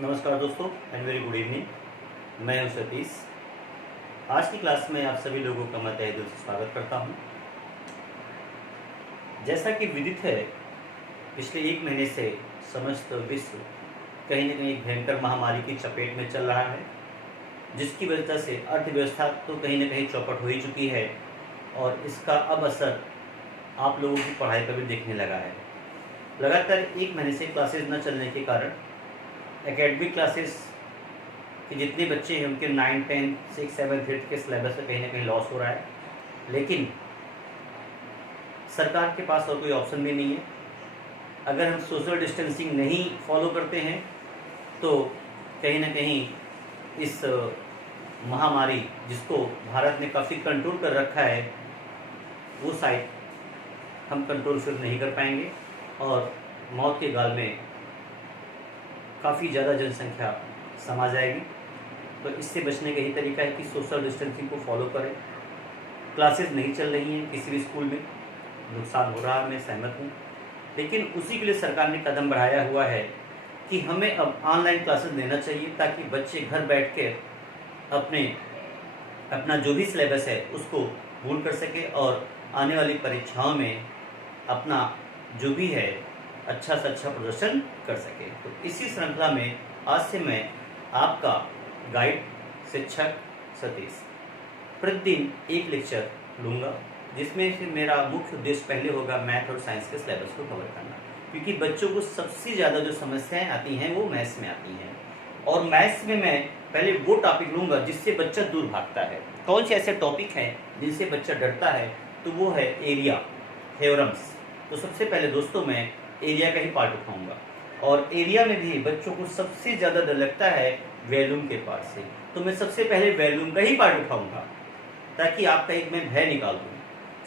नमस्कार दोस्तों and very good evening. मैं हूं सतीश। आज की क्लास में आप सभी लोगों का मैं तहे दिल से स्वागत करता हूं। जैसा कि विदित है, पिछले 1 महीने से समस्त विश्व कहीं न कहीं एक भयंकर महामारी की चपेट में चल रहा है, जिसकी वजह से अर्थव्यवस्था तो कहीं न कहीं चौपट हो ही चुकी है और इसका अब असर आप लोगों की पढ़ाई पर भी दिखने लगा है। लगातार 1 महीने से क्लासेस न चलने के कारण एकेडमिक क्लासेस कि जितने बच्चे हैं उनके 9, 10, 6, 7, 8 के सिलेबस में कहीं ना कहीं लॉस हो रहा है। लेकिन सरकार के पास और कोई ऑप्शन भी नहीं है। अगर हम सोशल डिस्टेंसिंग नहीं फॉलो करते हैं तो कहीं ना कहीं इस महामारी जिसको भारत ने काफ़ी कंट्रोल कर रखा है, वो साइड हम कंट्रोल फिर नहीं कर पाएंगे और मौत के गाल में काफ़ी ज़्यादा जनसंख्या समा जाएगी। तो इससे बचने का यही तरीका है कि सोशल डिस्टेंसिंग को फॉलो करें। क्लासेस नहीं चल रही हैं किसी भी स्कूल में, नुकसान हो रहा है, मैं सहमत हूँ। लेकिन उसी के लिए सरकार ने कदम बढ़ाया हुआ है कि हमें अब ऑनलाइन क्लासेस लेना चाहिए ताकि बच्चे घर बैठ के अपना जो भी सिलेबस है उसको पूर्ण कर सके और आने वाली परीक्षाओं में अपना जो भी है अच्छा से अच्छा प्रदर्शन कर सके। तो इसी श्रृंखला में आज से मैं आपका गाइड शिक्षक सतीश प्रतिदिन एक लेक्चर लूँगा, जिसमें से मेरा मुख्य उद्देश्य पहले होगा मैथ और साइंस के सिलेबस को कवर करना, क्योंकि बच्चों को सबसे ज़्यादा जो समस्याएं आती हैं वो मैथ्स में आती हैं। और मैथ्स में मैं पहले वो टॉपिक लूँगा जिससे बच्चा दूर भागता है। कौन से ऐसे टॉपिक हैं जिनसे बच्चा डरता है, तो वो है एरिया, थ्योरम्स। तो सबसे पहले दोस्तों मैं एरिया का ही पार्ट उठाऊँगा और एरिया में भी बच्चों को सबसे ज़्यादा डर लगता है वॉल्यूम के पार्ट से। तो मैं सबसे पहले वॉल्यूम का ही पार्ट उठाऊंगा ताकि आपका एक मैं भय निकाल दूँ।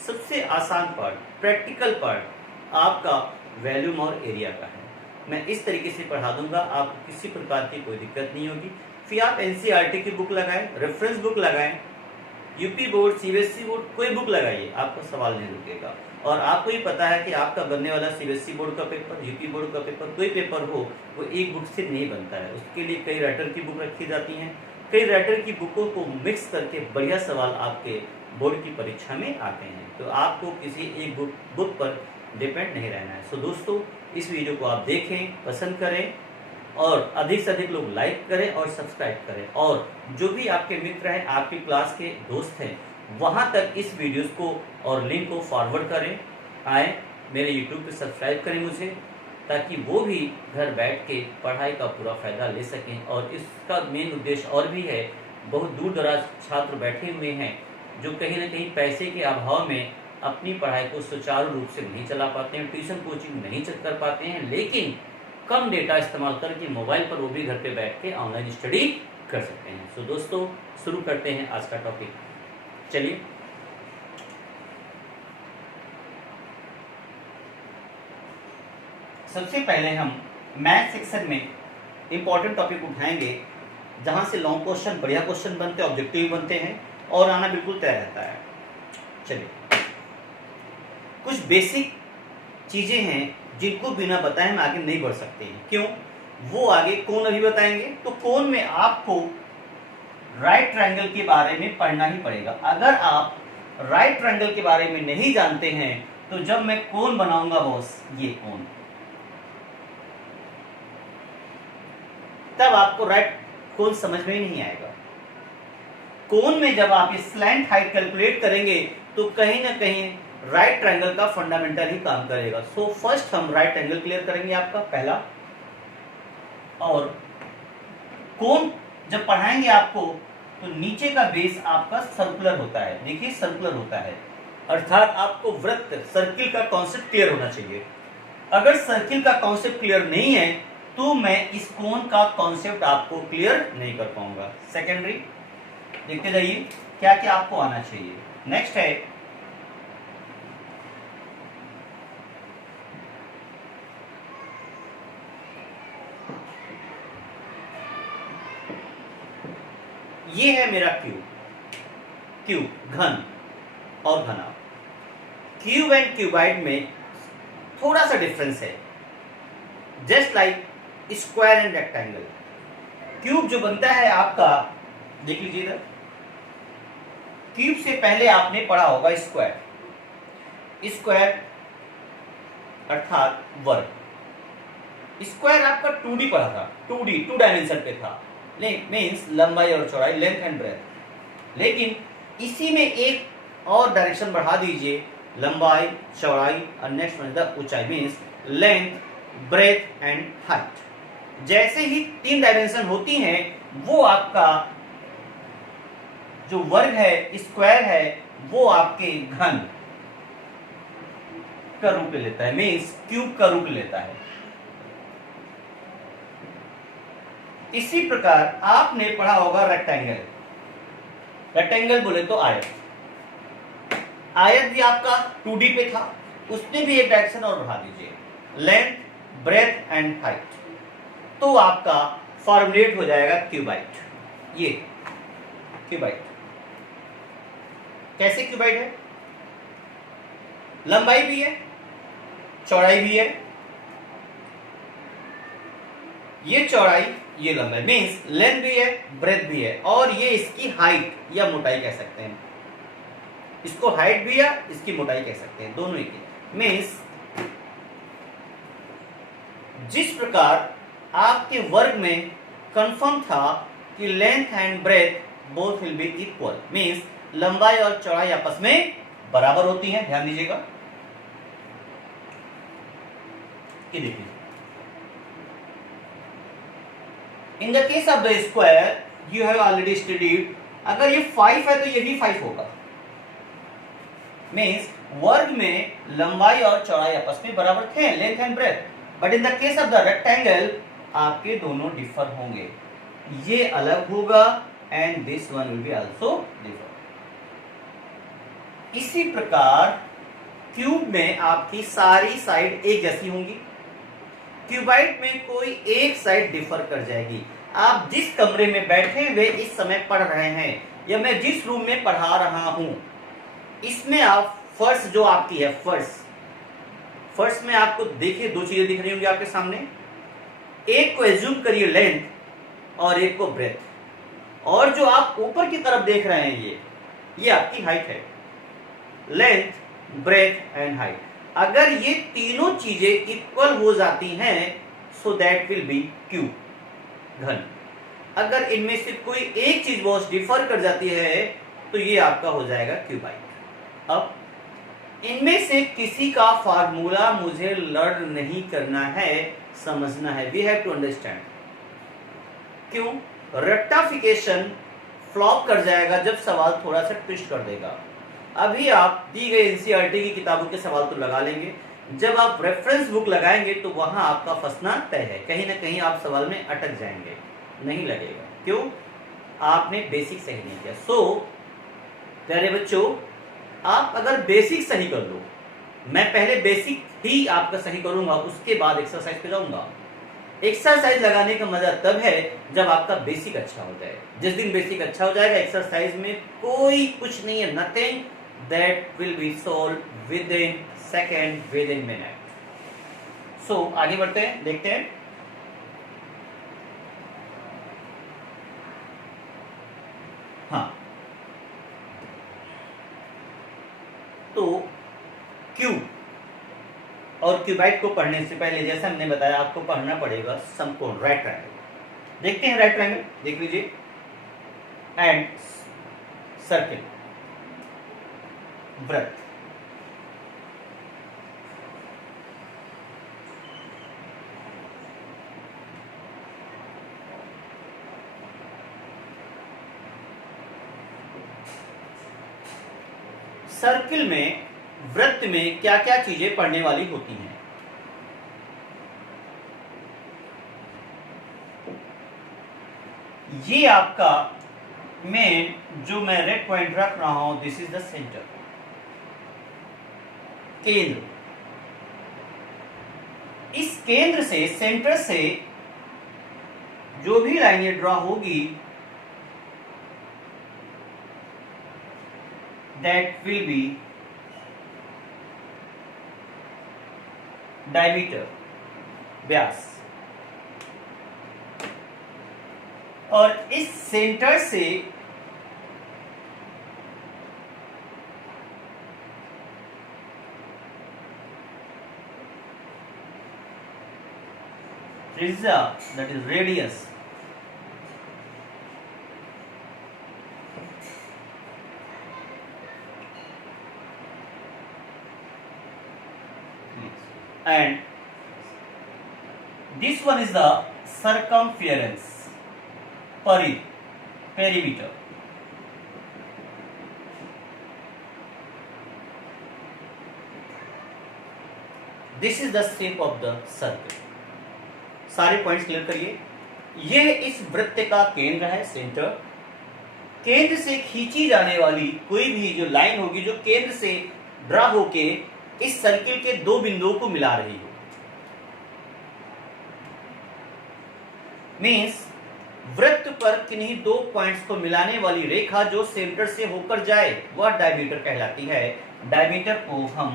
सबसे आसान पार्ट, प्रैक्टिकल पार्ट आपका वॉल्यूम और एरिया का है। मैं इस तरीके से पढ़ा दूंगा, आपको किसी प्रकार की कोई दिक्कत नहीं होगी। फिर आप एनसीईआरटी की बुक लगाएं, रेफरेंस बुक लगाएं, यूपी बोर्ड, सीबीएसई बोर्ड, कोई बुक लगाइए, आपको सवाल नहीं रुकेगा। और आपको ही पता है कि आपका बनने वाला सीबीएसई बोर्ड का पेपर, यूपी बोर्ड का पेपर, कोई पेपर हो वो एक बुक से नहीं बनता है। उसके लिए कई राइटर की बुक रखी जाती हैं, कई राइटर की बुकों को मिक्स करके बढ़िया सवाल आपके बोर्ड की परीक्षा में आते हैं। तो आपको किसी एक बुक पर डिपेंड नहीं रहना है। सो दोस्तों, इस वीडियो को आप देखें, पसंद करें और अधिक से अधिक लोग लाइक करें और सब्सक्राइब करें। और जो भी आपके मित्र हैं, आपकी क्लास के दोस्त हैं, वहाँ तक इस वीडियोस को और लिंक को फॉरवर्ड करें। आए मेरे यूट्यूब पे सब्सक्राइब करें मुझे, ताकि वो भी घर बैठ के पढ़ाई का पूरा फ़ायदा ले सकें। और इसका मेन उद्देश्य और भी है, बहुत दूर दराज छात्र बैठे हुए हैं जो कहीं ना कहीं पैसे के अभाव में अपनी पढ़ाई को सुचारू रूप से नहीं चला पाते हैं, ट्यूशन कोचिंग नहीं कर पाते हैं, लेकिन कम डेटा इस्तेमाल करके मोबाइल पर वो भी घर पे बैठ के ऑनलाइन स्टडी कर सकते हैं। सो दोस्तों, शुरू करते हैं आज का टॉपिक। चलिए, सबसे पहले हम मैथ सेक्शन में इंपॉर्टेंट टॉपिक उठाएंगे, जहां से लॉन्ग क्वेश्चन, बढ़िया क्वेश्चन बनते हैं, ऑब्जेक्टिव बनते हैं और आना बिल्कुल तय रहता है। चलिए, कुछ बेसिक चीजें हैं जिनको बिना बताए हम आगे नहीं बढ़ सकते हैं। क्यों? वो आगे कौन अभी बताएंगे। तो कौन में आपको राइट ट्रायंगल के बारे में पढ़ना ही पड़ेगा। अगर आप राइट ट्रायंगल के बारे में नहीं जानते हैं तो जब मैं कोण बनाऊंगा बॉस, ये कोण, तब आपको राइट कोण समझ में ही नहीं आएगा। कोण में जब आप इस स्लैंट हाइट कैलकुलेट करेंगे तो कहीं ना कहीं राइट ट्रायंगल का फंडामेंटल ही काम करेगा। सो फर्स्ट हम राइट एंगल क्लियर करेंगे, आपका पहला। और कोण जब पढ़ाएंगे आपको तो नीचे का बेस आपका सर्कुलर होता है। देखिए, सर्कुलर होता है, अर्थात आपको वृत्त, सर्किल का कॉन्सेप्ट क्लियर होना चाहिए। अगर सर्किल का कॉन्सेप्ट क्लियर नहीं है तो मैं इस कोण का कॉन्सेप्ट आपको क्लियर नहीं कर पाऊंगा। सेकेंडरी देखते जाइए क्या क्या आपको आना चाहिए। नेक्स्ट है ये है मेरा क्यूब, क्यूब घन और घना। क्यूब एंड क्यूबाइड में थोड़ा सा डिफरेंस है, just like square and rectangle. Cube जो बनता है आपका, देख लीजिए इधर, क्यूब से पहले आपने पढ़ा होगा स्क्वायर। स्क्वायर अर्थात वर्ग। स्क्वायर आपका 2D पढ़ा था, 2D 2 डायमेंशन पे था, मीन्स लंबाई और चौड़ाई, लेंथ एंड ब्रेथ। लेकिन इसी में एक और डायरेक्शन बढ़ा दीजिए, लंबाई चौड़ाई और नेक्स्ट मतलब ऊंचाई, means length breadth and height. जैसे ही 3 डायमेंशन होती हैं वो आपका जो वर्ग है, स्क्वायर है, वो आपके घन का रूप ले लेता है, मीन्स क्यूब का रूप लेता है। इसी प्रकार आपने पढ़ा होगा रेक्टेंगल। रेक्टेंगल बोले तो आयत। आयत भी आपका 2D पे था, उसने भी एक डायरेक्शन और बढ़ा दीजिए, लेंथ ब्रेथ एंड हाइट, तो आपका फॉर्मुलेट हो जाएगा क्यूबाइट। ये क्यूबाइट कैसे क्यूबाइट है? लंबाई भी है, चौड़ाई भी है, ये चौड़ाई ये लंबाई, मीन्स लेंथ भी है ब्रेथ भी है, और ये इसकी हाइट या मोटाई कह सकते हैं। इसको हाइट भी या इसकी मोटाई कह सकते हैं, दोनों ही की। मीन्स जिस प्रकार आपके वर्ग में कंफर्म था कि length and breadth both will be equal, means लंबाई और चौड़ाई आपस में बराबर होती हैं, ध्यान दीजिएगा। ये देखिए, इन the case of the square you have already studied, अगर ये 5 है तो ये भी 5 होगा, मीन्स वर्ग में लंबाई और चौड़ाई आपस में बराबर थे, length and breadth. But in the case of the rectangle आपके दोनों डिफर होंगे, ये अलग होगा and this one will be also differ. इसी प्रकार क्यूब में आपकी सारी साइड एक जैसी होंगी, क्यूबाइट में कोई एक साइड डिफर कर जाएगी। आप जिस कमरे में बैठे हुए इस समय पढ़ रहे हैं, या मैं जिस रूम में पढ़ा रहा हूं, इसमें आप फर्श जो आपकी है, फर्श में आपको देखिए 2 चीजें दिख रही होंगी आपके सामने। एक को एज्यूम करिए लेंथ और एक को ब्रेथ, और जो आप ऊपर की तरफ देख रहे हैं ये आपकी हाइट है, लेंथ ब्रेथ एंड हाइट। अगर ये तीनों चीजें इक्वल हो जाती हैं so that will B cube, घन। अगर इनमें से कोई एक चीज बहुत डिफर कर जाती है तो ये आपका हो जाएगा क्यूबाइट। अब इनमें से किसी का फार्मूला मुझे लर्न नहीं करना है, समझना है, वी हैव टू अंडरस्टैंड। क्यों? रेक्टिफिकेशन फ्लॉप कर जाएगा जब सवाल थोड़ा सा ट्विस्ट कर देगा। अभी आप दी गई एनसीईआरटी की किताबों के सवाल तो लगा लेंगे, जब आप रेफरेंस बुक लगाएंगे तो वहां आपका फंसना तय है, कहीं ना कहीं आप सवाल में अटक जाएंगे, नहीं लगेगा। क्यों? आपने बेसिक सही नहीं किया। सो प्यारे बच्चों, आप अगर बेसिक सही कर लो, मैं पहले बेसिक ही आपका सही करूंगा, उसके बाद एक्सरसाइज पे जाऊंगा। एक्सरसाइज लगाने का मजा तब है जब आपका बेसिक अच्छा हो जाए। जिस दिन बेसिक अच्छा हो जाएगा, एक्सरसाइज में कोई कुछ नहीं है, nothing that will be solve within second, within minute. So आगे बढ़ते हैं, देखते हैं। हाँ, तो क्यूब और क्यूबाइट को पढ़ने से पहले जैसे हमने बताया आपको पढ़ना पड़ेगा समकोण, राइट ट्रायंगल। देखते हैं राइट ट्रायंगल, देख लीजिए, एंड सर्किल, वृत्त। सर्किल में, वृत्त में क्या क्या चीजें पढ़ने वाली होती हैं? ये आपका मेन जो मैं रेड पॉइंट रख रहा हूं, दिस इज द सेंटर, केंद्र। इस केंद्र से, सेंटर से जो भी लाइनें ड्रॉ होगी, दैट विल बी डायमीटर, व्यास। और इस सेंटर से त्रिज्या that is radius and this one is the circumference perimeter. This is the shape of the circle. सारे पॉइंट्स क्लियर करिए। यह इस वृत्त का केंद्र है, सेंटर। केंद्र से खींची जाने वाली कोई भी जो लाइन होगी जो केंद्र से ड्रा होके इस सर्किल के दो बिंदुओं को मिला रही हो, मीन्स वृत्त पर किन्हीं दो पॉइंट्स को मिलाने वाली रेखा जो सेंटर से होकर जाए वह डायमीटर कहलाती है। डायमीटर को हम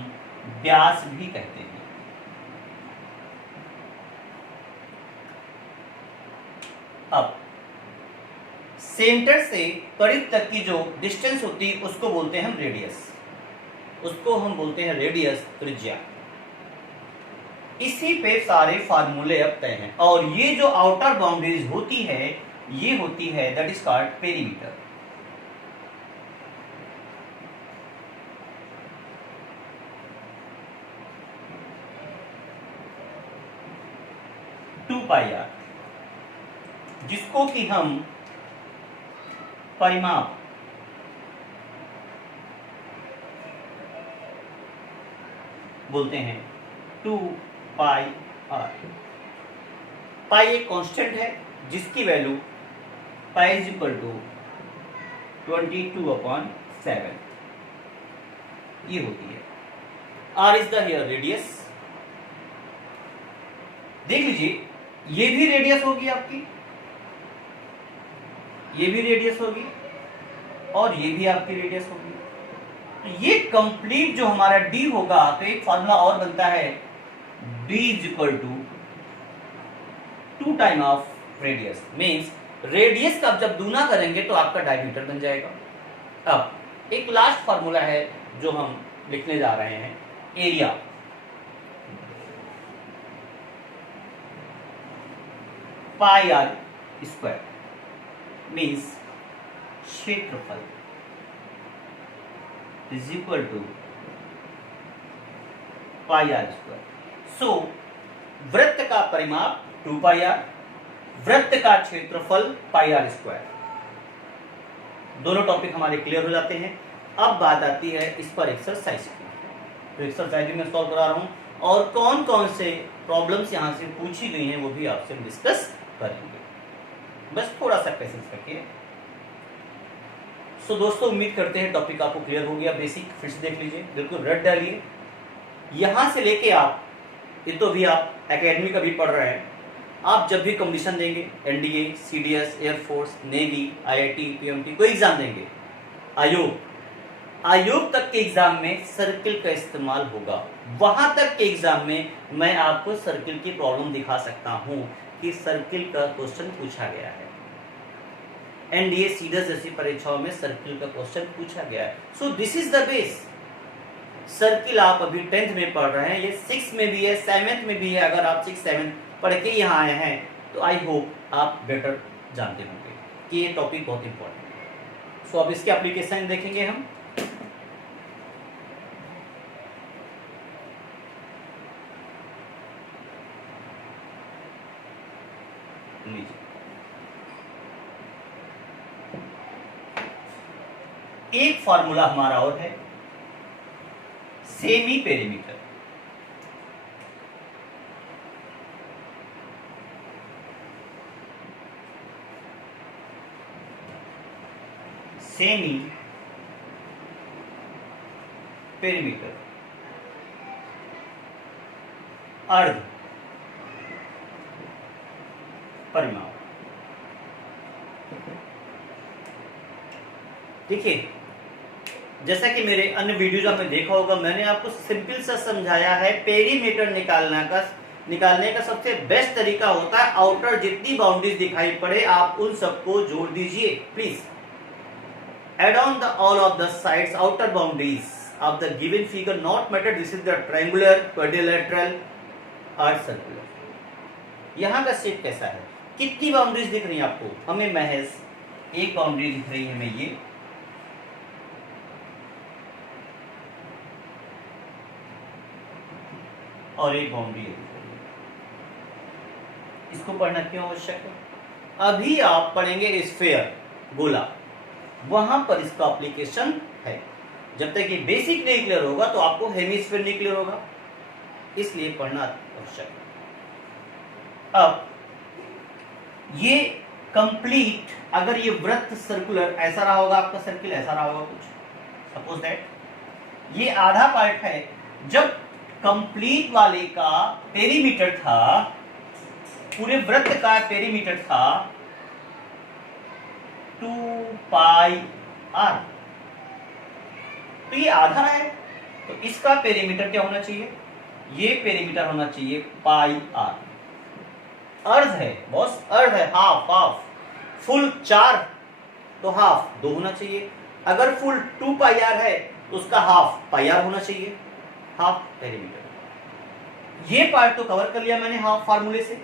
व्यास भी कहते हैं। अब सेंटर से परिध तक की जो डिस्टेंस होती है उसको बोलते हैं हम रेडियस, उसको हम बोलते हैं रेडियस, त्रिज्या। इसी पे सारे फार्मूले अब तय हैं। और ये जो आउटर बाउंड्रीज होती है ये होती है that is called perimeter. Two pi r, जिसको कि हम परिमाप बोलते हैं, 2 पाई आर। पाई एक कांस्टेंट है जिसकी value pi is equal to 22/7 ये होती है। R is the here radius. देख लीजिए, ये भी रेडियस होगी आपकी, ये भी रेडियस होगी और ये भी आपकी रेडियस होगी। तो ये कंप्लीट जो हमारा d होगा तो एक फॉर्मूला और बनता है, d is equal to 2 time of radius. Means radius का जब दूना करेंगे तो आपका डायमीटर बन जाएगा। अब एक लास्ट फॉर्मूला है जो हम लिखने जा रहे हैं, area. Pi r square means क्षेत्रफल is equal to pi r square. So वृत्त का परिमाप 2 पाई आर, वृत्त का क्षेत्रफल पाई आर स्क्वायर। दोनों टॉपिक हमारे क्लियर हो जाते हैं। अब बात आती है इस पर एक्सरसाइज की। तो एक्सरसाइज भी मैं सॉल्व करा रहा हूं और कौन कौन से प्रॉब्लम्स यहां से पूछी गई हैं वो भी आपसे डिस्कस करेंगे। बस थोड़ा सा पेशेंस रखिए। सो दोस्तों, उम्मीद करते हैं टॉपिक आपको क्लियर हो गया। बेसिक फिर से देख लीजिए, बिल्कुल रट डालिए। यहां से लेके आप, ये तो भी आप एकेडमी का भी पढ़ रहे हैं, आप जब भी कंपटीशन देंगे, NDA, CDS, air force, navy, IIT, PMT, कोई एग्जाम देंगे, आयोग तक के एग्जाम में सर्किल का इस्तेमाल होगा। वहां तक के एग्जाम में मैं आपको सर्किल की प्रॉब्लम दिखा सकता हूं कि सर्किल का क्वेश्चन पूछा गया है। एनडीए, सीडीएस जैसी परीक्षाओं में सर्किल का क्वेश्चन पूछा गया है। सो this is the base. Circle आप अभी 10th में पढ़ रहे हैं, ये 6th में भी है, 7th में भी है। अगर आप 6, 7 पढ़ के यहाँ आए हैं तो आई होप आप बेटर जानते होंगे कि ये टॉपिक बहुत इंपॉर्टेंट है। सो अब इसके एप्लीकेशन देखेंगे हम। एक फॉर्मूला हमारा और है, सेमी पेरीमीटर। सेमी पेरीमीटर, अर्ध परिमाप। देखिए, जैसा कि मेरे अन्य वीडियोज आपने देखा होगा, मैंने आपको सिंपल सा समझाया है पेरीमीटर निकालना का निकालने का सबसे बेस्ट तरीका होता है आउटर जितनी बाउंड्रीज दिखाई पड़े आप उन सबको जोड़ दीजिए please. Add on the all of the sides outer boundaries of the given figure not matter this is the triangular quadrilateral और सर्कुलर। यहां का शेप कैसा है, कितनी बाउंड्रीज दिख रही है आपको? हमें महज एक बाउंड्री दिख रही है, हमें ये और एक बाउंड्री है। इसको पढ़ना क्यों आवश्यक है? अभी आप पढ़ेंगे स्फीयर, गोला, वहां पर इसका एप्लीकेशन है। जब तक ये बेसिक नहीं क्लियर होगा तो आपको हेमिस्फीयर नहीं क्लियर होगा, इसलिए पढ़ना आवश्यक है। अब ये कंप्लीट, अगर ये वृत्त सर्कुलर ऐसा रहा होगा, आपका सर्किल ऐसा रहा होगा कुछ, सपोज दैट ये आधा पार्ट है। जब कंप्लीट वाले का पेरीमीटर था, पूरे वृत्त का पेरीमीटर था 2 पाई आर, तो ये आधा है तो इसका पेरीमीटर क्या होना चाहिए? ये पेरीमीटर होना चाहिए पाई आर। अर्ध है बॉस, अर्ध है, हाफ हाफ, फुल 4 तो हाफ 2 होना चाहिए। अगर फुल 2 पाई आर है तो उसका हाफ पाई आर होना चाहिए, हाफ पेरीमीटर। ये पार्ट तो कवर कर लिया मैंने हाफ फार्मूले से,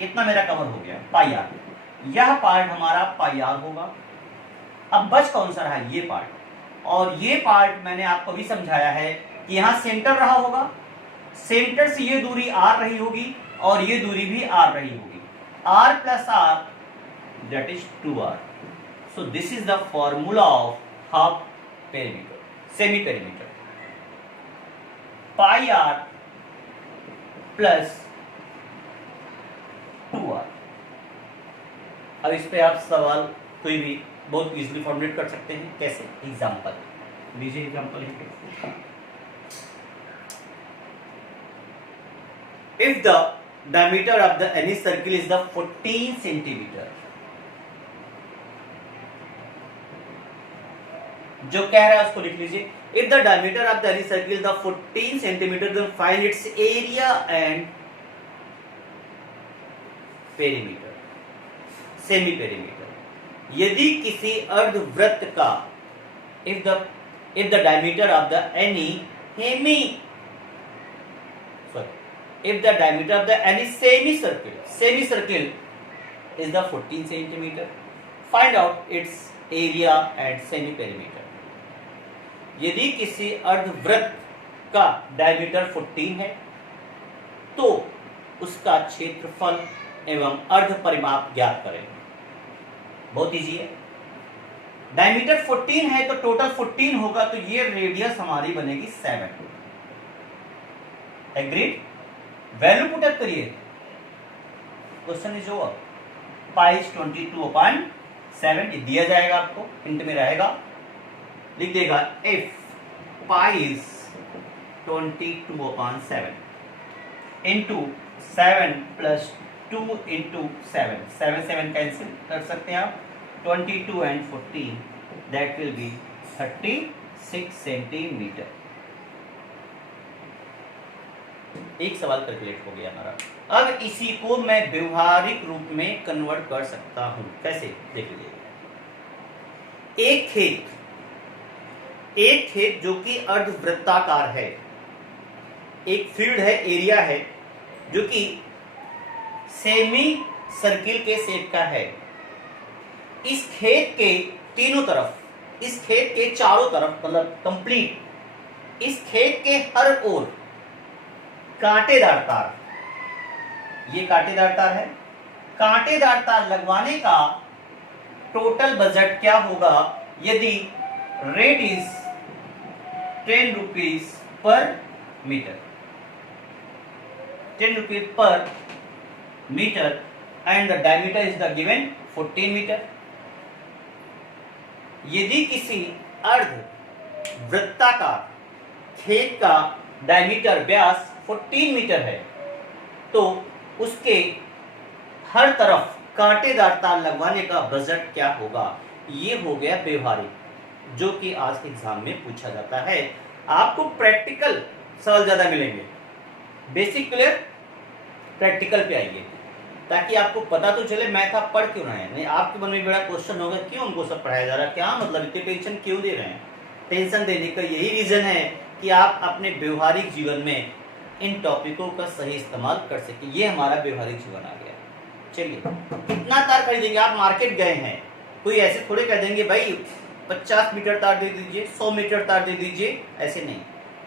इतना मेरा कवर हो गया पाई आर। यह पार्ट हमारा पाई आर होगा। अब बच कौन सा रहा? ये पार्ट। और ये पार्ट मैंने आपको भी समझाया है कि यहां सेंटर रहा होगा, सेंटर से ये दूरी आर रही होगी और ये दूरी भी आर रही होगी, r plus r that is 2r। So this is the formula of half perimeter, semi perimeter, pi r plus 2r। अब इस पे आप सवाल कोई भी बहुत इजीली फॉर्मुलेट कर सकते हैं। कैसे? एग्जांपल लीजिए, example if the diameter of the any circle is the 14 centimeter, जो कह रहा है उसको लिख लीजिए। if the diameter of the any circle is the 14 centimeter then find its area and perimeter, semi perimeter। यदि किसी अर्धवृत्त का if the diameter of the any if the diameter of the any semicircle is the 14 centimeter, find out its area and semi perimeter। यदि किसी अर्धवृत्त का diameter 14 है तो उसका क्षेत्रफल एवं अर्ध परिमाप ज्ञात करें। बहुत इजी है। डायमीटर 14 है तो टोटल 14 होगा, तो ये रेडियस हमारी बनेगी 7। एग्रीड? वैल्यू पुट अप करिए। Question is over. Pi is 22/7, ये दिया जाएगा आपको, हिंट में रहेगा, लिख देगा if pi is 22/7 into 7 plus 2 into 7, 7 cancel कर सकते हैं आप, 22 and 14 that will B 36 centimetre. एक सवाल कैलकुलेट हो गया हमारा। अब इसी को मैं व्यवहारिक रूप में कन्वर्ट कर सकता हूं। कैसे? देख लीजिए। एक खेत जो कि अर्धवृत्ताकार है, एक फील्ड है, एरिया है जो कि सेमी सर्किल के शेप का है। इस खेत के तीनों तरफ, इस खेत के चारों तरफ, मतलब कंप्लीट, इस खेत के हर ओर कांटेदार तार, ये कांटेदार तार है, कांटेदार तार लगवाने का टोटल बजट क्या होगा यदि rate is 10 rupees per metre, 10 rupees per metre and the diameter is the given 14 metre. यदि किसी अर्ध वृत्ताकार खेत का डायमीटर व्यास 14 मीटर है तो उसके हर तरफ कांटेदार तार लगवाने का बजट क्या होगा? ये हो गया व्यवहारिक, जो कि आज के एग्जाम में पूछा जाता है। आपको प्रैक्टिकल सवाल ज्यादा मिलेंगे, बेसिक क्लियर, प्रैक्टिकल पे आइए, ताकि आपको पता तो चले मैथ आप पढ़ क्यों रहे हैं। नहीं आपके मन में बड़ा क्वेश्चन होगा क्यों हमको सब पढ़ाया जा रहा है, क्या मतलब इतनी टेंशन क्यों दे रहे हैं। टेंशन देने का यही रीजन है कि आप अपने व्यवहारिक जीवन में इन टॉपिकों का सही इस्तेमाल कर सके। ये हमारा व्यवहारिक जीवन आ गया। चलिए, कितना तार खरीदेंगे, आप मार्केट गए हैं, कोई ऐसे थोड़े कह देंगे भाई 50 मीटर तार दे दीजिए, 100 मीटर तार दे दीजिए, ऐसे नहीं।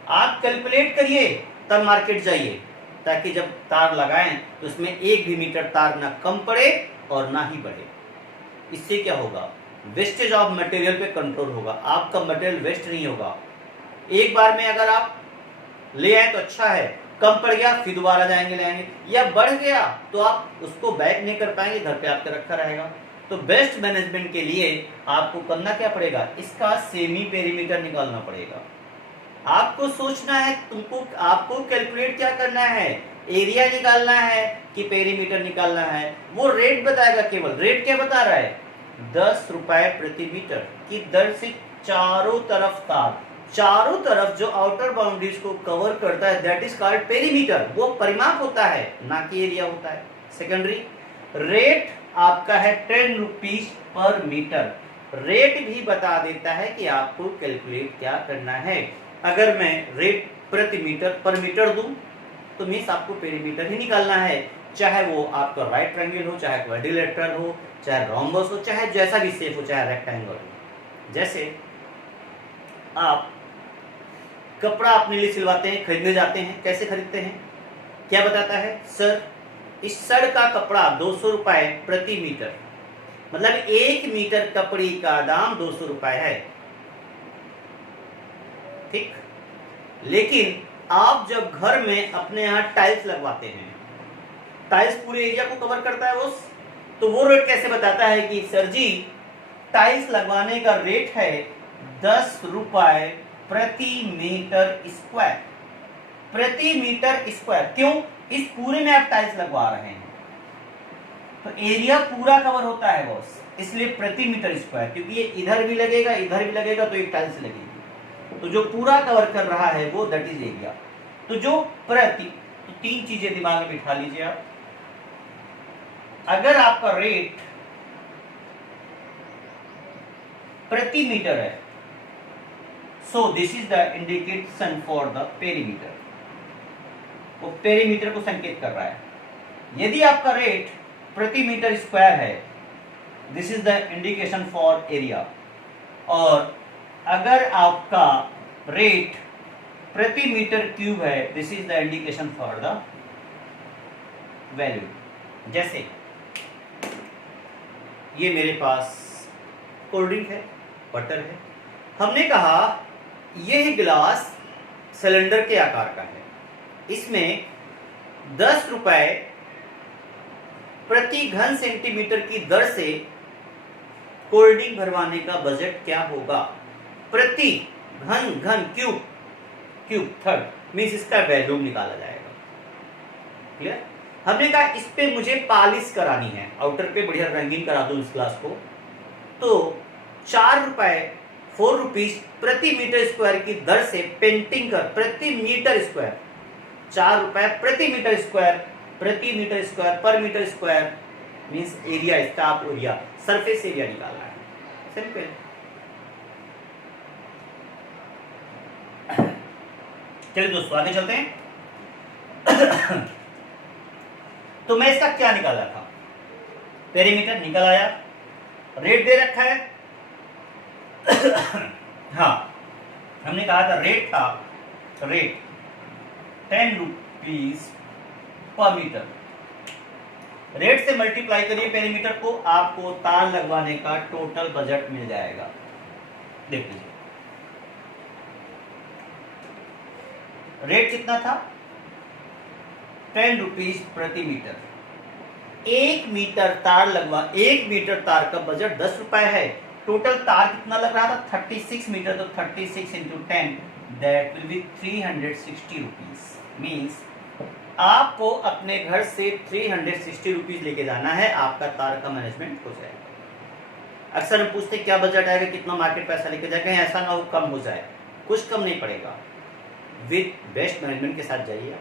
आप कैलकुलेट करिए तब मार्केट जाइए, ताकि जब तार लगाएं तो उसमें 1 भी मीटर तार ना कम पड़े और ना ही बढ़े। इससे क्या होगा, वेस्टेज ऑफ मटेरियल पे कंट्रोल होगा, आपका मटेरियल वेस्ट नहीं होगा। एक बार में अगर आप ले आए तो अच्छा है, कम पड़ गया फिर दोबारा जाएंगे ले आएंगे, या बढ़ गया तो आप उसको बैक नहीं कर पाएंगे, घर पे आपके रखा रहेगा। तो बेस्ट मैनेजमेंट के लिए आपको करना क्या पड़ेगा, इसका सेमी पेरीमीटर निकालना पड़ेगा। आपको सोचना है, आपको कैलकुलेट क्या करना है, एरिया निकालना है कि पेरीमीटर निकालना है। वो रेट बताएगा, केवल रेट क्या बता रहा है, 10 रुपए प्रति मीटर की दर से चारों तरफ तार, चारों तरफ जो आउटर बाउंड्रीज को कवर करता है, दैट इज कॉल्ड पेरीमीटर। वो परिमाप होता है, ना कि एरिया होता है। सेकेंडरी रेट आपका है 10 रुपीज पर मीटर। रेट भी बता देता है कि आपको कैलकुलेट क्या करना है। अगर मैं रेट प्रति मीटर पर मीटर दूं तो मीन्स आपको पेरीमीटर ही निकालना है, चाहे वो आपका राइट ट्रायंगल हो, चाहे क्वाड्रिलेटरल हो, चाहे रोम्बस हो, चाहे जैसा भी शेप हो, चाहे रेक्टेंगल हो। जैसे आप कपड़ा अपने लिए सिलवाते हैं, खरीदने जाते हैं, कैसे खरीदते हैं, क्या बताता है, सर इस शर्ट का कपड़ा 200 रुपए प्रति मीटर, मतलब 1 मीटर कपड़े का दाम 200 रुपए है, ठीक। लेकिन आप जब घर में अपने यहाँ टाइल्स लगवाते हैं, टाइल्स पूरे एरिया को कवर करता है तो वो रेट कैसे बताता है कि सर जी टाइल्स लगवाने का रेट है 10 रुपए प्रति मीटर स्क्वायर, प्रति मीटर स्क्वायर। क्यों, इस पूरे में आप टाइल्स लगवा रहे हैं तो एरिया पूरा कवर होता है बॉस, इसलिए प्रति मीटर स्क्वायर, क्योंकि ये इधर भी लगेगा इधर भी लगेगा तो एक टाइल्स लगेगी, तो जो पूरा कवर कर रहा है वो दैट इज एरिया। तो जो प्रति, तो 3 चीजें दिमाग में बिठा लीजिए आप। अगर आपका रेट प्रति मीटर है, सो this is the indication for the perimeter, वो पेरीमीटर को संकेत कर रहा है। यदि आपका रेट प्रति मीटर स्क्वायर है, this is the indication for area. और अगर आपका रेट प्रति मीटर क्यूब है, this is the indication for the value. जैसे ये मेरे पास कोल्ड ड्रिंक है, बटर है, हमने कहा यह गिलास सिलेंडर के आकार का है, इसमें 10 रुपए प्रति घन सेंटीमीटर की दर से कोल्ड ड्रिंक भरवाने का बजट क्या होगा, प्रति घन, घन क्यूब, क्यूब थर्ड मीन्स इसका वैल्यूम निकाला जाएगा। क्लियर। हमने कहा इस पे मुझे पॉलिश करानी है, आउटर पे बढ़िया रंगीन करा दो इस ग्लास को, तो 4 रुपीज प्रति मीटर स्क्वायर की दर से पेंटिंग कर, प्रति मीटर स्क्वायर 4 रुपए प्रति मीटर स्क्वायर, प्रति metre square per metre square means area, stop area, surface area निकालना है। सिंपल। चलिए दोस्तों आगे चलते हैं। तो मैं इसका क्या निकाला था, पेरीमीटर निकल आया, रेट दे रखा है। हाँ, हमने कहा था रेट था, rate 10 rupees per metre, rate से मल्टीप्लाई करिए पेरीमीटर को, आपको तार लगवाने का टोटल बजट मिल जाएगा। देख लीजिए रेट कितना था, 10 रुपीज प्रति मीटर। 1 मीटर तार लगवा, 1 मीटर तार का बजट 10 रुपए है, टोटल तार कितना लग रहा था 36 मीटर, तो 36 into 10 that will B 360 rupees. Means आपको अपने घर से 360 रुपीज लेके जाना है, आपका तार का मैनेजमेंट हो जाएगा। अक्सर हम पूछते क्या बजट आएगा, कितना मार्केट पैसा लेके जाएगा, ऐसा ना हो कम हो जाए, कुछ कम नहीं पड़ेगा। विद बेस्ट मैनेजमेंट के साथ जाइए,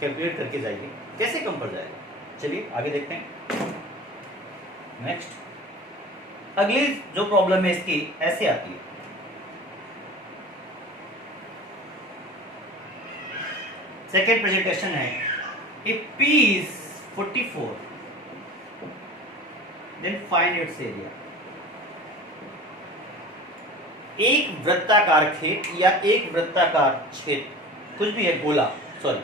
कैलकुलेट करके जाइए, कैसे कम पड़ जाएगा। चलिए आगे देखते हैं। नेक्स्ट अगली जो प्रॉब्लम है इसकी ऐसे आती है। सेकेंड प्रेजेंटेशन है, if P is 44 then find its area। एक वृत्ताकार खेत या एक वृत्ताकार क्षेत्र, कुछ भी है, गोला, सॉरी,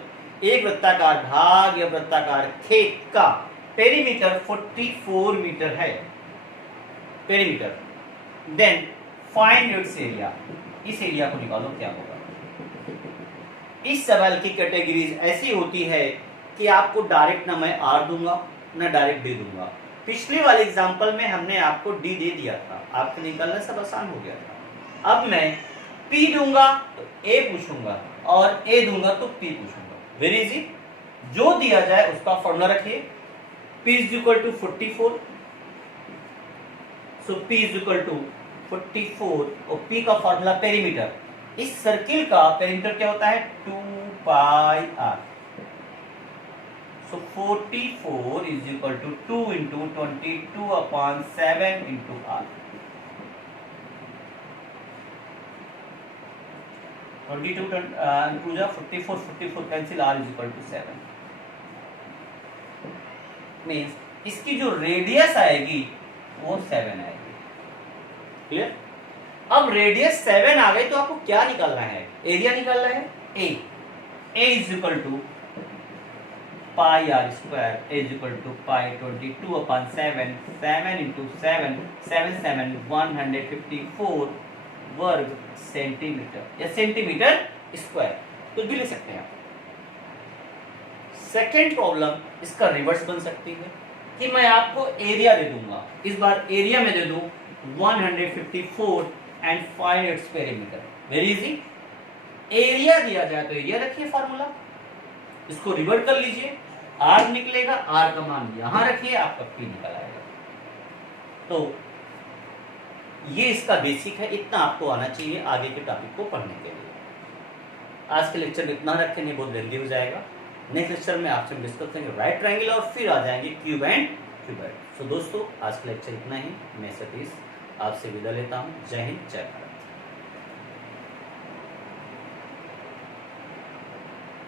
एक वृत्ताकार भाग या वृत्ताकार खेत का पेरीमीटर 44 मीटर है, perimeter, then find its area, इस एरिया को निकालो क्या होगा। इस सवाल की कैटेगरीज ऐसी होती है कि आपको डायरेक्ट ना मैं आर दूंगा ना डायरेक्ट डी दूंगा। पिछले वाले एग्जांपल में हमने आपको डी दे दिया था, आपके निकालना सब आसान हो गया था। अब मैं P दूंगा तो A पूछूंगा और A दूंगा तो P पूछूंगा, वेरी इजी। जो दिया जाए उसका फॉर्मूला रखिए, P is equal to 44, so P is equal to 44 और P का फॉर्मूला पेरीमीटर, इस सर्किल का पेरीमीटर क्या होता है 2 पाई r, so 44 is equal to 2 into 22/7 into r, 22 2 जा 44 44 cancel, r is equal to 7, means इसकी जो रेडियस आएगी वो 7 आएगी। क्लियर? अब रेडियस 7 आ गई तो आपको क्या निकालना है, एरिया निकालना है। A is equal to pi r square, A is equal to pi 22/7, 7 into 7 7 7 154 वर्ग सेंटीमीटर या सेंटीमीटर स्क्वायर, कुछ भी ले सकते हैं आप। सेकेंड प्रॉब्लम इसका रिवर्स बन सकती है कि मैं आपको एरिया दे दूंगा, इस बार एरिया में दे दूं 154 and find its perimeter, very easy. Area दिया जाए तो एरिया रखिए फॉर्मूला, इसको रिवर्ट कर लीजिए, r निकलेगा, r का मान यहां रखिए, आपका P निकल आएगा। तो ये इसका बेसिक है, इतना आपको आना चाहिए आगे के टॉपिक को पढ़ने के लिए। आज के लेक्चर में इतना रखें, नहीं बहुत लेंदी हो जाएगा। नेक्स्ट लेक्चर में आपसे डिस्कस करेंगे राइट ट्रायंगल और फिर आ जाएंगे क्यूब एंड क्यूबॉइड। सो दोस्तों आज का लेक्चर इतना ही। मैं सतीश आपसे विदा लेता हूँ। जय हिंद, जय भारत।